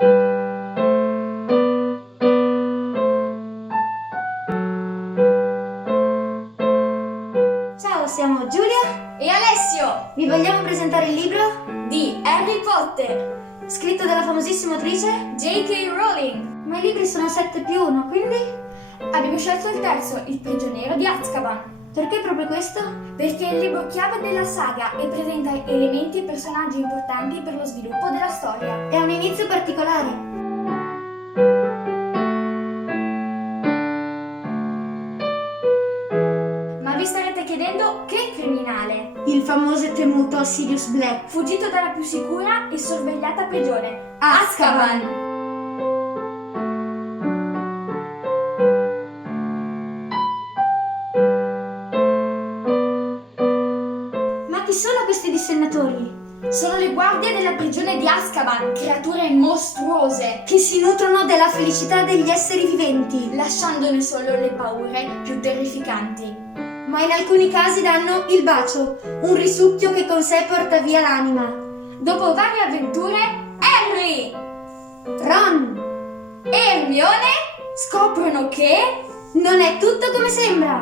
Ciao, siamo Giulia e Alessio vi vogliamo presentare il libro di Harry Potter, scritto dalla famosissima autrice. J.K. Rowling. Ma i libri sono 7+1, quindi Abbiamo scelto il terzo, Il prigioniero di Azkaban, perché proprio questo? perché è il libro chiave della saga e presenta elementi e personaggi importanti per lo sviluppo della storia. È un inizio particolare. Ma vi starete chiedendo che criminale? Il famoso e temuto Sirius Black. Fuggito dalla più sicura e sorvegliata prigione, Azkaban. Ma chi sono questi dissennatori? Sono le guardie della prigione di Azkaban, creature mostruose, Che si nutrono della felicità degli esseri viventi, lasciandone solo le paure più terrificanti. ma in alcuni casi danno il bacio, un risucchio che con sé porta via l'anima. Dopo varie avventure, Harry Ron e Hermione scoprono che non è tutto come sembra.